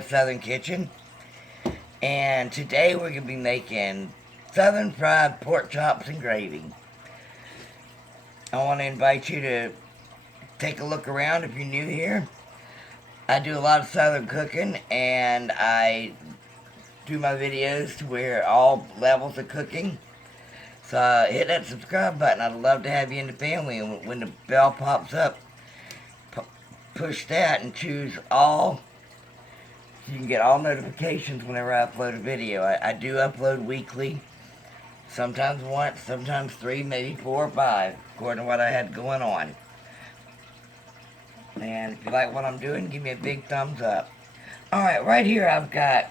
Dad's Southern Kitchen, and today we're going to be making southern fried pork chops and gravy. I want to invite you to take a look around if you're new here. I do a lot of southern cooking, and I do my videos to where all levels of cooking. So hit that subscribe button. I'd love to have you in the family, and when the bell pops up, push that and choose all. You can get all notifications whenever I upload a video. I do upload weekly, sometimes once, sometimes 3, maybe 4 or 5, according to what I had going on. And if you like what I'm doing, give me a big thumbs up. Alright, right here I've got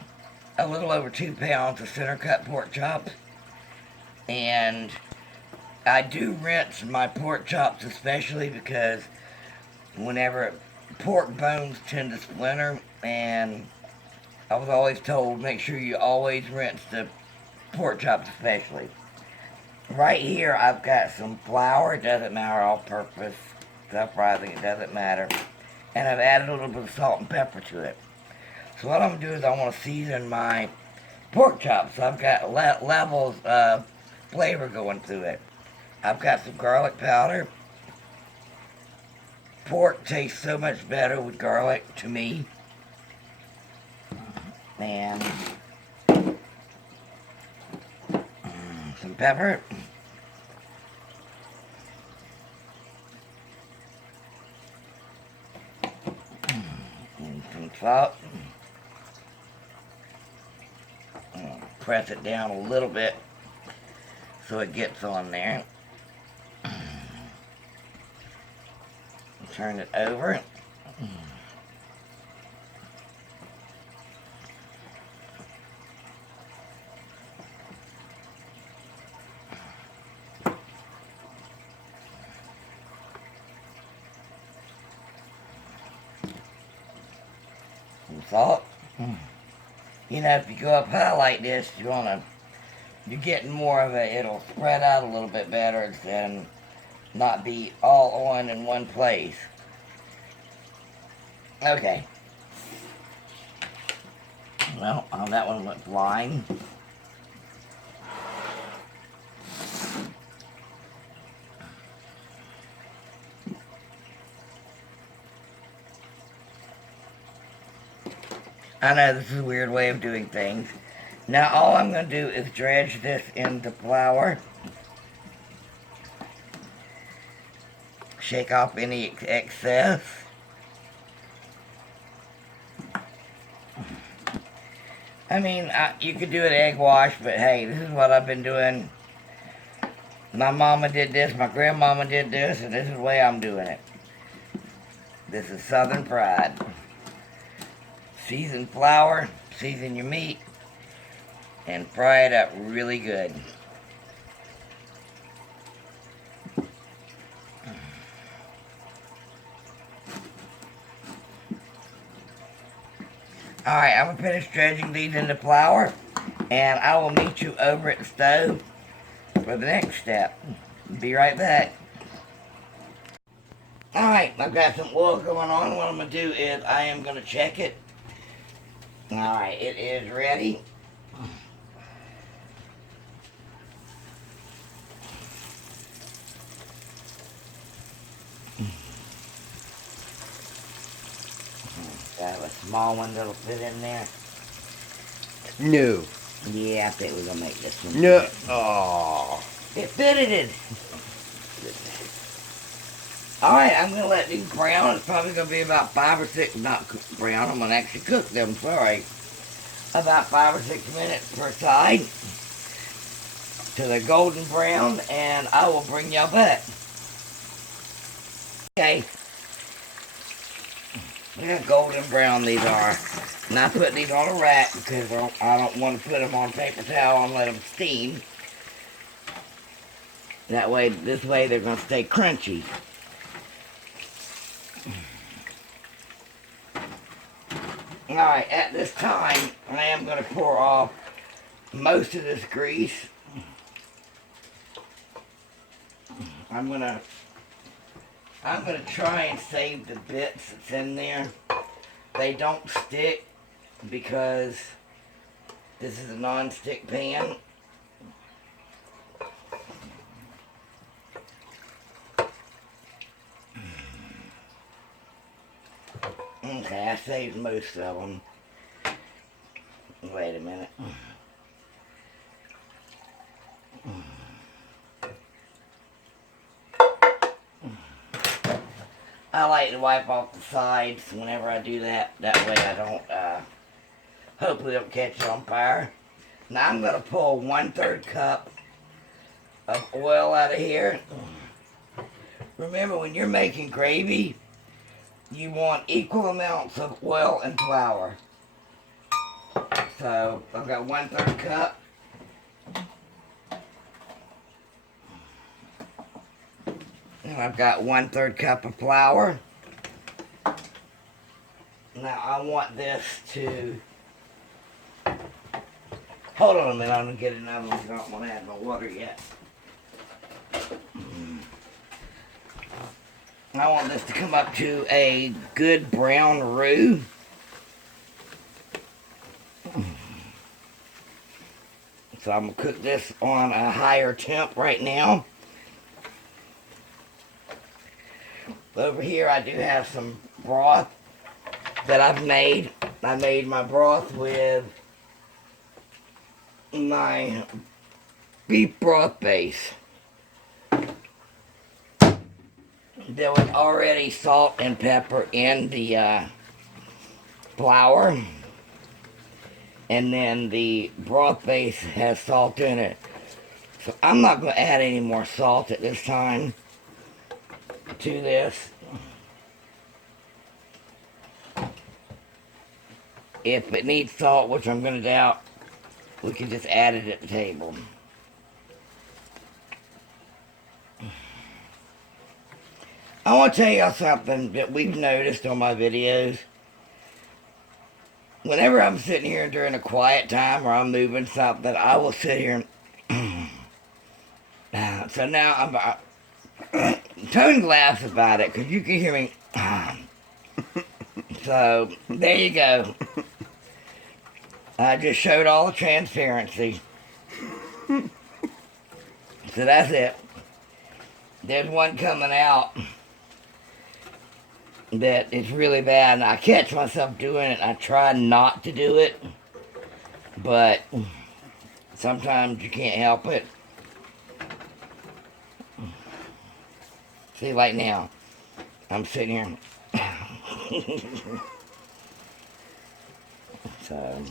a little over 2 pounds of center cut pork chops. And I do rinse my pork chops especially because whenever pork bones tend to splinter, and I was always told make sure you always rinse the pork chops especially. Right here I've got some flour. It doesn't matter, all purpose stuff rising, it doesn't matter. And I've added a little bit of salt and pepper to it. So what I'm going to do is I want to season my pork chops. So I've got levels of flavor going through it. I've got some garlic powder. Pork tastes so much better with garlic to me. And some pepper. And some salt. Press it down a little bit so it gets on there. Turn it over. Some salt. You know, if you go up high like this, you're getting more of it. It'll spread out a little bit better than not be all on in one place. Okay. Well, that one went flying. I know this is a weird way of doing things. Now all I'm going to do is dredge this into flour. Shake off any excess. I mean, you could do an egg wash, but hey, this is what I've been doing. My mama did this, my grandmama did this, and this is the way I'm doing it. This is southern fried. Season flour, season your meat, and fry it up really good. Alright, I'm going to finish dredging these into flour, and I will meet you over at the stove for the next step. Be right back. Alright, I've got some oil going on. What I'm going to do is I am going to check it. Alright, it is ready. I have a small one that'll fit in there. No. Yeah, I think we're gonna make this one. No. Oh. It fitted it. Alright, I'm gonna let these brown. It's probably gonna be about 5 or 6, not brown, I'm gonna actually cook them, sorry. About 5 or 6 minutes per side. Till they're golden brown, and I will bring y'all back. Okay. Look how golden brown these are. And I put these on a rack because I don't want to put them on paper towel and let them steam. That way, this way they're going to stay crunchy. Alright, at this time, I am going to pour off most of this grease. I'm going to try and save the bits that's in there. They don't stick. because this is a non-stick pan. Okay, I saved most of them. Wait a minute. I like to wipe off the sides whenever I do that. That way I don't, hopefully don't catch it on fire. Now I'm going to pull 1/3 cup of oil out of here. Remember, when you're making gravy, you want equal amounts of oil and flour. So I've got 1/3 cup. And I've got 1/3 cup of flour. Now I want this to, hold on a minute, I'm going to get another one because I don't want to add my water yet. I want this to come up to a good brown roux. So I'm going to cook this on a higher temp right now. Over here I do have some broth that I've made. I made my broth with my beef broth base. There was already salt and pepper in the flour. And then the broth base has salt in it. So I'm not going to add any more salt at this time to this. If it needs salt, which I'm going to doubt, we can just add it at the table. I want to tell y'all something that we've noticed on my videos. Whenever I'm sitting here during a quiet time or I'm moving something, I will sit here and so now I'm tone glass about it because you can hear me. So there you go. I just showed all the transparency. So that's it. There's one coming out that is really bad, and I catch myself doing it. I try not to do it, but sometimes you can't help it. See, like now, I'm sitting here. So,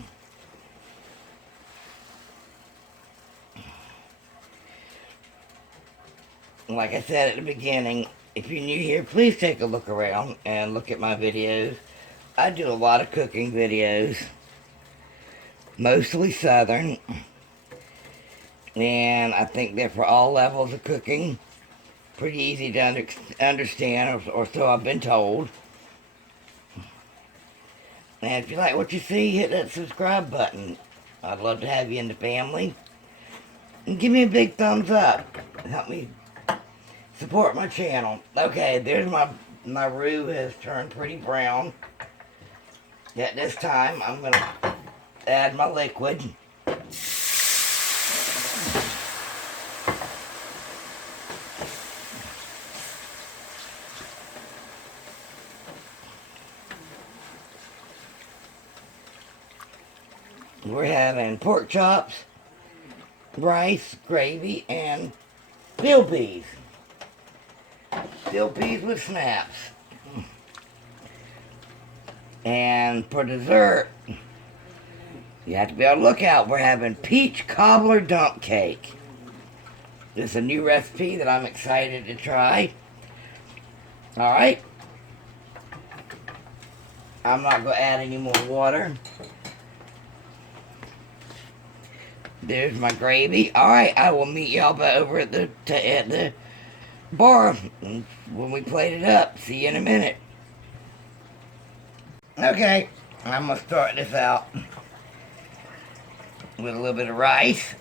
like I said at the beginning, if you're new here, please take a look around and look at my videos. I do a lot of cooking videos, mostly Southern, and I think they're for all levels of cooking. Pretty easy to understand, or so I've been told. And if you like what you see, hit that subscribe button. I'd love to have you in the family. And give me a big thumbs up. Help me support my channel. Okay, there's my roux has turned pretty brown. At this time, I'm going to add my liquid. We're having pork chops, rice, gravy, and field peas. Field peas with snaps. And for dessert, you have to be on the lookout. We're having peach cobbler dump cake. This is a new recipe that I'm excited to try. Alright. I'm not going to add any more water. There's my gravy. Alright, I will meet y'all over at the bar when we plate it up. See you in a minute. Okay, I'm going to start this out with a little bit of rice.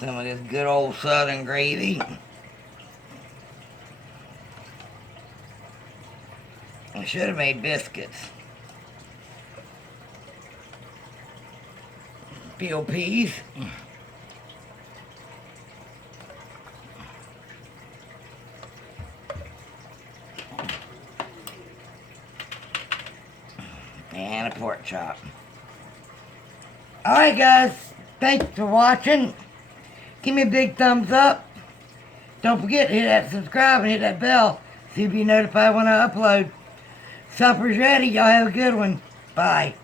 Some of this good old Southern gravy. I should have made biscuits. Peeled peas. And a pork chop. Alright guys, thanks for watching. Give me a big thumbs up. Don't forget to hit that subscribe and hit that bell so you'll be notified when I upload. Supper's ready. Y'all have a good one. Bye.